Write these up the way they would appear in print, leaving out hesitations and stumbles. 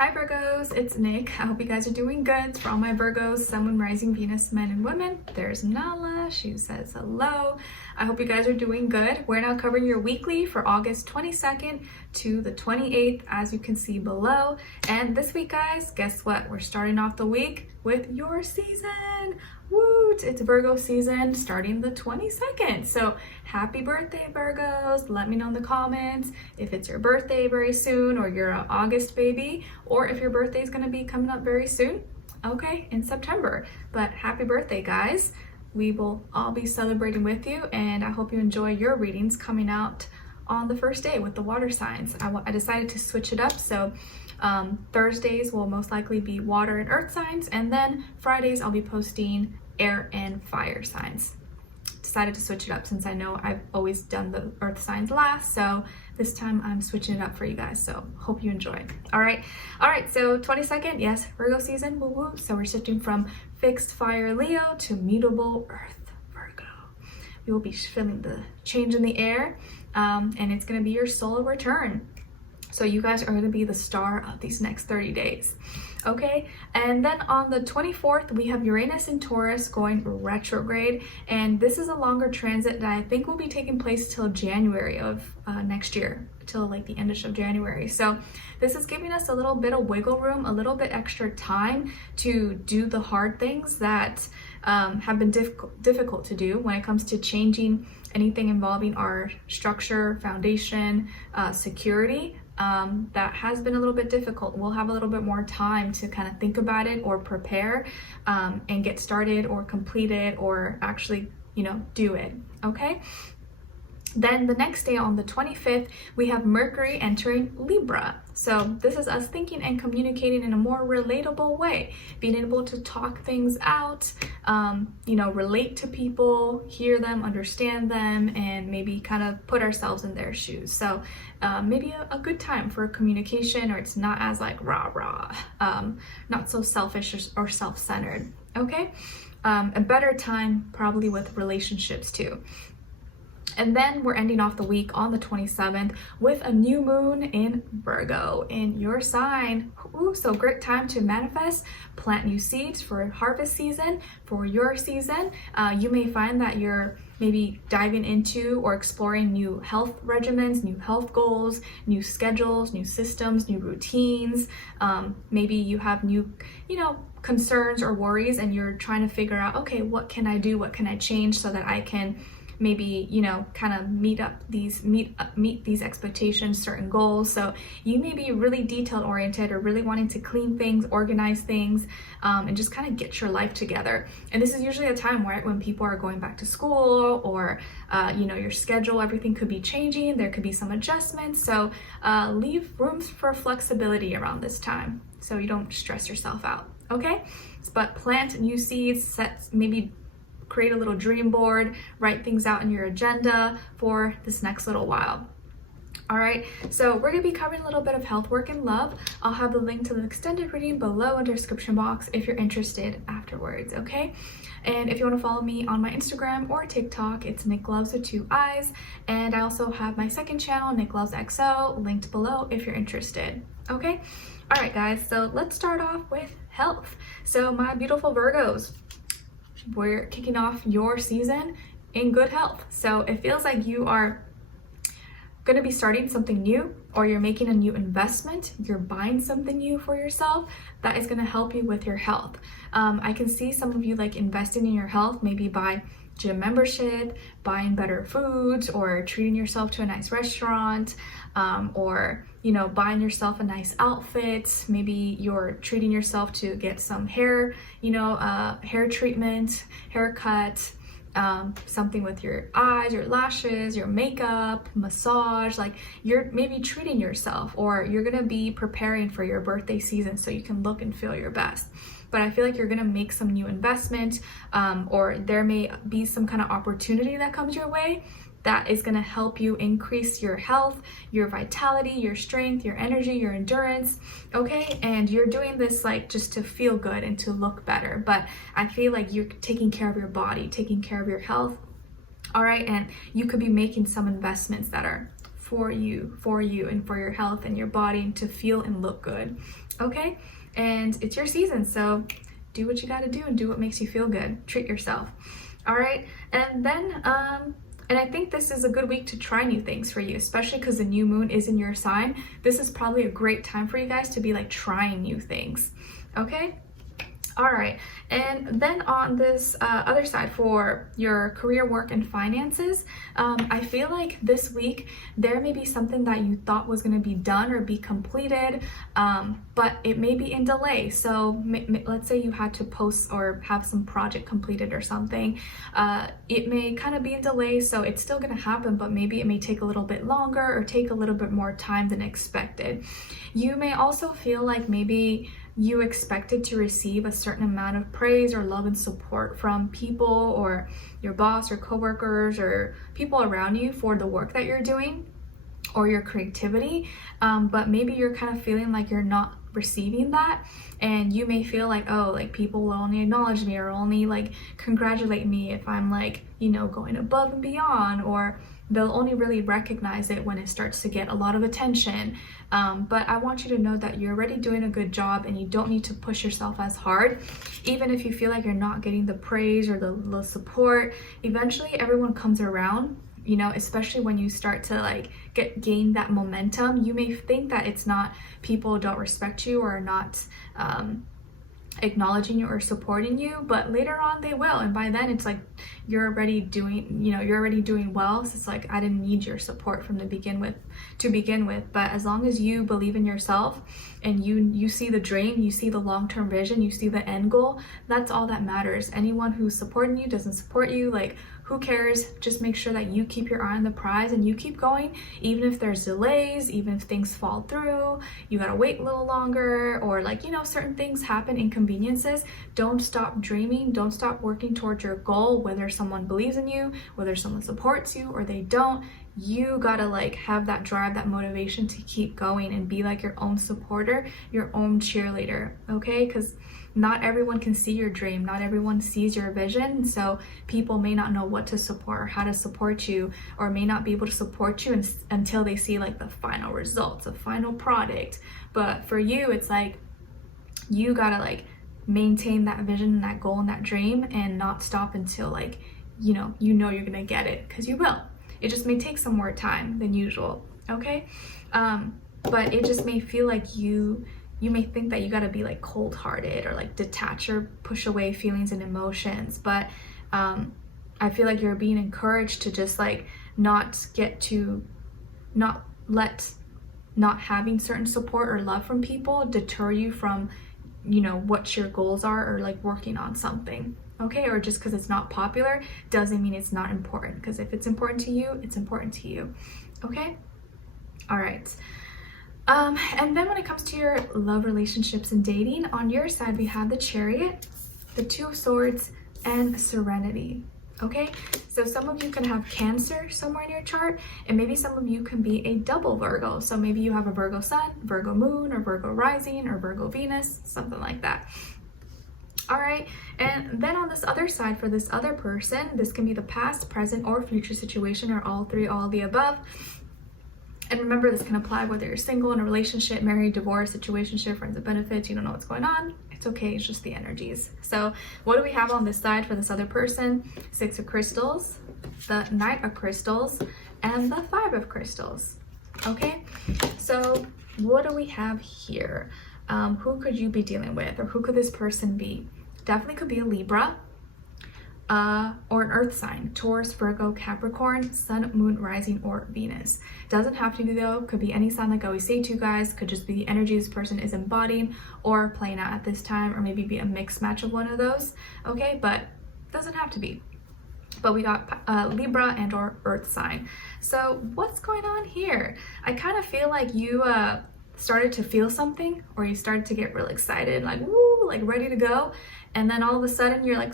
Hi Virgos, it's Nick. I hope you guys are doing good. For all my Virgos, Sun, Moon, Rising, Venus, men and women, there's Nala. She says hello. I hope you guys are doing good. We're now covering your weekly for August 22nd to the 28th, as you can see below. And this week, guys, guess what? We're starting off the week with your season. Woot! It's Virgo season starting the 22nd. So happy birthday, Virgos. Let me know in the comments if it's your birthday very soon or you're an August baby, or if your birthday is going to be coming up very soon, okay, in September. But happy birthday, guys. We will all be celebrating with you, and I hope you enjoy your readings coming out on the first day with the water signs. I decided to switch it up, so Thursdays will most likely be water and earth signs, and then Fridays I'll be posting air and fire signs. Decided to switch it up since I know I've always done the earth signs last, so this time I'm switching it up for you guys, so hope you enjoy. All right, so 22nd, yes, Virgo season, woo woo. So we're shifting from fixed fire Leo to mutable earth Virgo. We will be feeling the change in the air, and it's going to be your solar return. So you guys are going to be the star of these next 30 days. Okay, and then on the 24th, we have Uranus in Taurus going retrograde, and this is a longer transit that I think will be taking place till January of next year, till like the end of January. So this is giving us a little bit of wiggle room, a little bit extra time to do the hard things that have been difficult to do when it comes to changing anything involving our structure, foundation, security. That has been a little bit difficult. We'll have a little bit more time to kind of think about it or prepare and get started or complete it or actually, do it. Okay. Then the next day on the 25th, we have Mercury entering Libra. So this is us thinking and communicating in a more relatable way, being able to talk things out, relate to people, hear them, understand them, and maybe kind of put ourselves in their shoes. So maybe a good time for communication, or it's not as like rah-rah, not so selfish or self-centered, okay? A better time probably with relationships too. And then we're ending off the week on the 27th with a new moon in Virgo in your sign. Ooh, so great time to manifest, plant new seeds for harvest season, for your season. You may find that you're maybe diving into or exploring new health regimens, new health goals, new schedules, new systems, new routines. Maybe you have new, concerns or worries, and you're trying to figure out, okay, what can I do? What can I change so that I can maybe, kind of meet these expectations, certain goals. So you may be really detail oriented or really wanting to clean things, organize things, and just kind of get your life together. And this is usually a time, right, when people are going back to school or, your schedule, everything could be changing. There could be some adjustments. So leave room for flexibility around this time so you don't stress yourself out. Okay. But plant new seeds, create a little dream board, write things out in your agenda for this next little while. All right, so we're gonna be covering a little bit of health, work, and love. I'll have the link to the extended reading below in the description box if you're interested afterwards, okay? And if you wanna follow me on my Instagram or TikTok, it's Nicloves with 2 eyes. And I also have my second channel, Nicloves XO, linked below if you're interested, okay? All right, guys, so let's start off with health. So my beautiful Virgos, we're kicking off your season in good health. So it feels like you are going to be starting something new, or you're making a new investment, you're buying something new for yourself that is going to help you with your health. I can see some of you like investing in your health, maybe by gym membership, buying better foods, or treating yourself to a nice restaurant, or buying yourself a nice outfit. Maybe you're treating yourself to get some hair, hair treatment, haircut, something with your eyes, your lashes, your makeup, massage. Like you're maybe treating yourself, or you're gonna be preparing for your birthday season so you can look and feel your best. But I feel like you're gonna make some new investment, or there may be some kind of opportunity that comes your way that is gonna help you increase your health, your vitality, your strength, your energy, your endurance, okay? And you're doing this like just to feel good and to look better. But I feel like you're taking care of your body, taking care of your health, all right? And you could be making some investments that are for you and for your health and your body, and to feel and look good. Okay, and it's your season, so do what you got to do and do what makes you feel good. Treat yourself. All right, and then and I think this is a good week to try new things for you, especially because the new moon is in your sign. This is probably a great time for you guys to be like trying new things. Okay. All right, and then on this other side for your career, work, and finances, I feel like this week there may be something that you thought was going to be done or be completed, but it may be in delay. So let's say you had to post or have some project completed or something. It may kind of be in delay, so it's still going to happen, but maybe it may take a little bit longer or take a little bit more time than expected. You may also feel like maybe you expected to receive a certain amount of praise or love and support from people or your boss or coworkers or people around you for the work that you're doing or your creativity, but maybe you're kind of feeling like you're not receiving that, and you may feel like, oh, like people will only acknowledge me or only like congratulate me if I'm like, you know, going above and beyond, or they'll only really recognize it when it starts to get a lot of attention. But I want you to know that you're already doing a good job and you don't need to push yourself as hard. Even if you feel like you're not getting the praise or the support, eventually everyone comes around, you know, especially when you start to like gain that momentum. You may think that it's not, people don't respect you or not acknowledging you or supporting you, but later on they will, and by then it's like you're already doing, you know, you're already doing well. So it's like, I didn't need your support from to begin with. But as long as you believe in yourself and you see the dream, you see the long-term vision, you see the end goal, that's all that matters. Anyone who's supporting you doesn't support you, like, who cares? Just make sure that you keep your eye on the prize and you keep going, even if there's delays, even if things fall through, you gotta wait a little longer, or like, you know, certain things happen, inconveniences. Don't stop dreaming, don't stop working towards your goal, whether someone believes in you, whether someone supports you or they don't. You gotta like have that drive, that motivation to keep going and be like your own supporter, your own cheerleader, okay? Because not everyone can see your dream, not everyone sees your vision, so people may not know what to support or how to support you, or may not be able to support you until they see like the final results, the final product. But for you, it's like you gotta like maintain that vision and that goal and that dream and not stop until like you know you're gonna get it, because you will. It just may take some more time than usual, okay? But it just may feel like you may think that you got to be like cold-hearted or like detach or push away feelings and emotions, but I feel like you're being encouraged to just like not having certain support or love from people deter you from, you know, what your goals are, or like working on something, okay? Or just because it's not popular doesn't mean it's not important, because if it's important to you, it's important to you, okay? All right. And then when it comes to your love, relationships, and dating, on your side, we have the Chariot, the Two of Swords, and Serenity, okay? So some of you can have Cancer somewhere in your chart, and maybe some of you can be a double Virgo. So maybe you have a Virgo Sun, Virgo Moon, or Virgo Rising, or Virgo Venus, something like that. All right, and then on this other side, for this other person, this can be the past, present, or future situation, or all three, all the above. And remember, this can apply whether you're single, in a relationship, married, divorced, situationship, friends with benefits, you don't know what's going on. It's okay, it's just the energies. So what do we have on this side for this other person? Six of Crystals, the Knight of Crystals, and the Five of Crystals, okay? So what do we have here? Who could you be dealing with, or who could this person be? Definitely could be a Libra, or an earth sign, Taurus, Virgo, Capricorn, Sun, Moon, Rising, or Venus. Doesn't have to be though, could be any sign, like I always say to you guys, could just be the energy this person is embodying or playing out at this time, or maybe be a mixed match of one of those, okay? But doesn't have to be. But we got Libra and or earth sign. So what's going on here? I kind of feel like you started to feel something, or you started to get real excited, like woo, like ready to go, and then all of a sudden you're like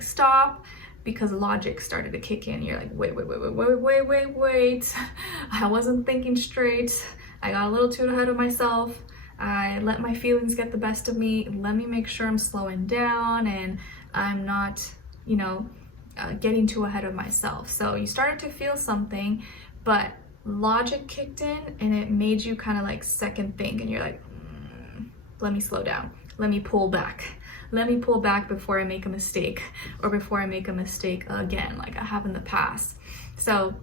stop, because logic started to kick in. You're like, wait, I wasn't thinking straight. I got a little too ahead of myself. I let my feelings get the best of me. Let me make sure I'm slowing down and I'm not, you know, getting too ahead of myself. So you started to feel something, but logic kicked in and it made you kind of like second think, and you're like, let me slow down, let me pull back, before I make a mistake, or before I make a mistake again like I have in the past. So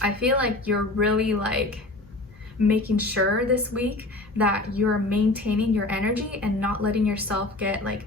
I feel like you're really like making sure this week that you're maintaining your energy and not letting yourself get like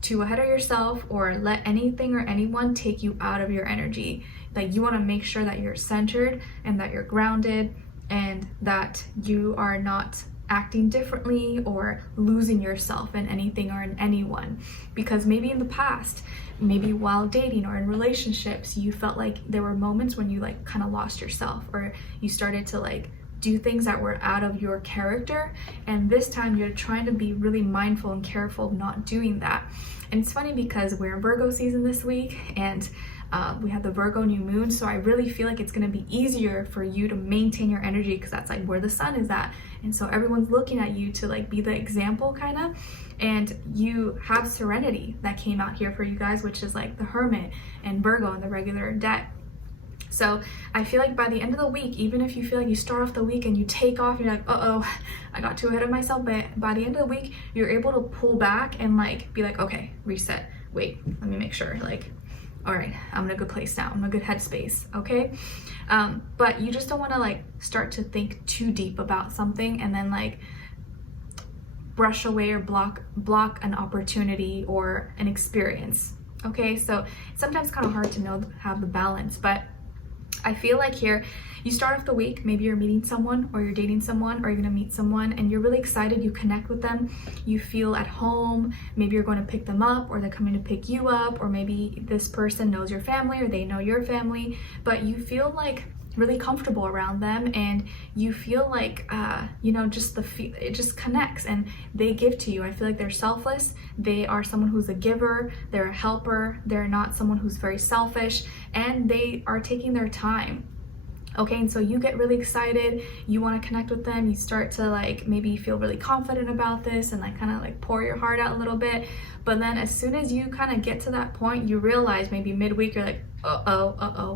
too ahead of yourself or let anything or anyone take you out of your energy. Like, you want to make sure that you're centered and that you're grounded and that you are not acting differently or losing yourself in anything or in anyone. Because maybe in the past, maybe while dating or in relationships, you felt like there were moments when you like kind of lost yourself, or you started to like do things that were out of your character. And this time you're trying to be really mindful and careful of not doing that. And it's funny because we're in Virgo season this week, and we have the Virgo new moon, so I really feel like it's going to be easier for you to maintain your energy, because that's like where the sun is at, and so everyone's looking at you to like be the example kind of. And you have serenity that came out here for you guys, which is like the Hermit and Virgo and the regular deck. So I feel like by the end of the week, even if you feel like you start off the week and you take off, you're like, uh-oh, I got too ahead of myself, but by the end of the week, you're able to pull back and like be like, okay, reset, wait, let me make sure, like, all right, I'm in a good place now, I'm in a good headspace, okay? But you just don't want to like start to think too deep about something and then like brush away or block an opportunity or an experience, okay? So it's sometimes kind of hard to have the balance, but I feel like here you start off the week, maybe you're meeting someone or you're dating someone or you're gonna meet someone and you're really excited, you connect with them, you feel at home, maybe you're going to pick them up or they're coming to pick you up, or maybe this person knows your family or they know your family, but you feel like really comfortable around them and you feel like you know, just it just connects and they give to you. I feel like they're selfless, they are someone who's a giver, they're a helper, they're not someone who's very selfish, and they are taking their time. Okay, and so you get really excited, you want to connect with them, you start to like maybe feel really confident about this and like kind of like pour your heart out a little bit. But then as soon as you kind of get to that point, you realize maybe midweek you're like,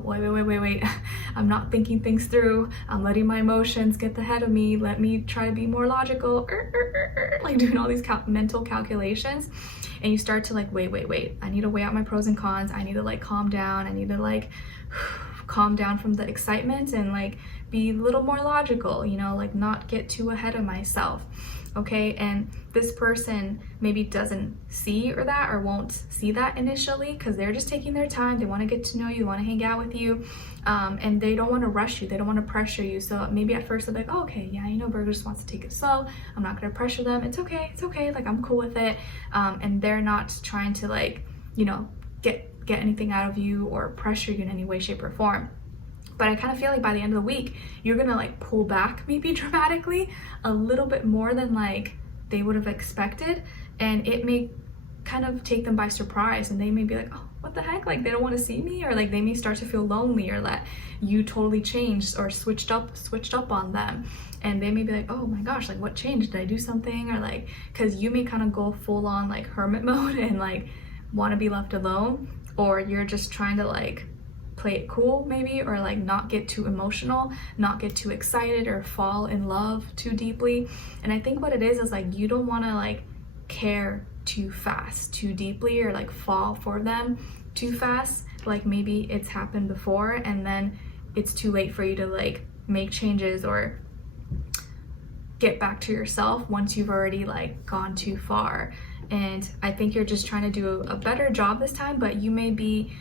wait, I'm not thinking things through, I'm letting my emotions get the head of me, let me try to be more logical, like doing all these mental calculations. And you start to like, wait, I need to weigh out my pros and cons, I need to like calm down, I need to like calm down from the excitement and like be a little more logical, you know, like not get too ahead of myself. Okay, and this person maybe doesn't see or won't see that initially because they're just taking their time, they want to get to know you, want to hang out with you, and they don't want to rush you, they don't want to pressure you. So maybe at first they're like, oh, okay, yeah, you know, Virgo just wants to take it slow, I'm not going to pressure them, it's okay, like I'm cool with it, and they're not trying to like, you know, get anything out of you or pressure you in any way, shape, or form. But I kind of feel like by the end of the week, you're gonna like pull back maybe dramatically a little bit more than like they would have expected, and it may kind of take them by surprise, and they may be like, oh, what the heck, like they don't want to see me, or like they may start to feel lonely, or that you totally changed or switched up on them, and they may be like, oh my gosh, like what changed, did I do something? Or like, because you may kind of go full on like hermit mode and like want to be left alone, or you're just trying to like play it cool maybe, or like not get too emotional, not get too excited or fall in love too deeply. And I think what it is like you don't want to like care too fast, too deeply, or like fall for them too fast. Like maybe it's happened before and then it's too late for you to like make changes or get back to yourself once you've already like gone too far. And I think you're just trying to do a better job this time, but you may be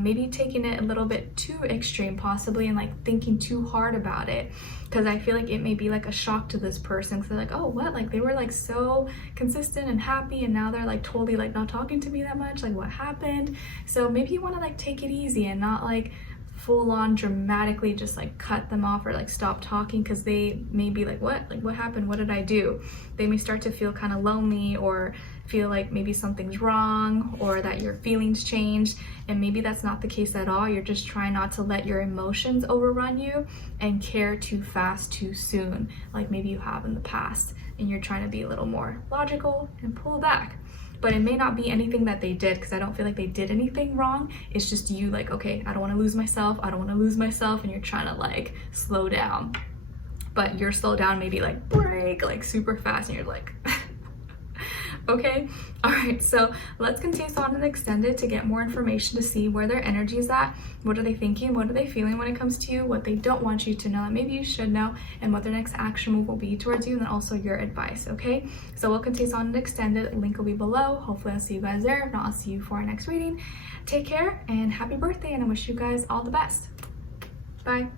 maybe taking it a little bit too extreme possibly, and like thinking too hard about it, because I feel like it may be like a shock to this person, because they're like, oh, what, like they were like so consistent and happy and now they're like totally like not talking to me that much, like what happened? So maybe you want to like take it easy and not like full on dramatically just like cut them off or like stop talking, because they may be like, what happened, what did I do? They may start to feel kind of lonely or feel like maybe something's wrong or that your feelings changed, and maybe that's not the case at all. You're just trying not to let your emotions overrun you and care too fast too soon, like maybe you have in the past, and you're trying to be a little more logical and pull back. But it may not be anything that they did, because I don't feel like they did anything wrong. It's just you like, okay, I don't want to lose myself, I don't want to lose myself, and you're trying to like slow down. But your slow down maybe like break like super fast, and you're like okay. All right, so let's continue on and extend it to get more information to see where their energy is at. What are they thinking? What are they feeling when it comes to you? What they don't want you to know that maybe you should know, and what their next action move will be towards you, and then also your advice. Okay, so we'll continue on and extend it. Link will be below. Hopefully I'll see you guys there. If not, I'll see you for our next reading. Take care and happy birthday, and I wish you guys all the best. Bye.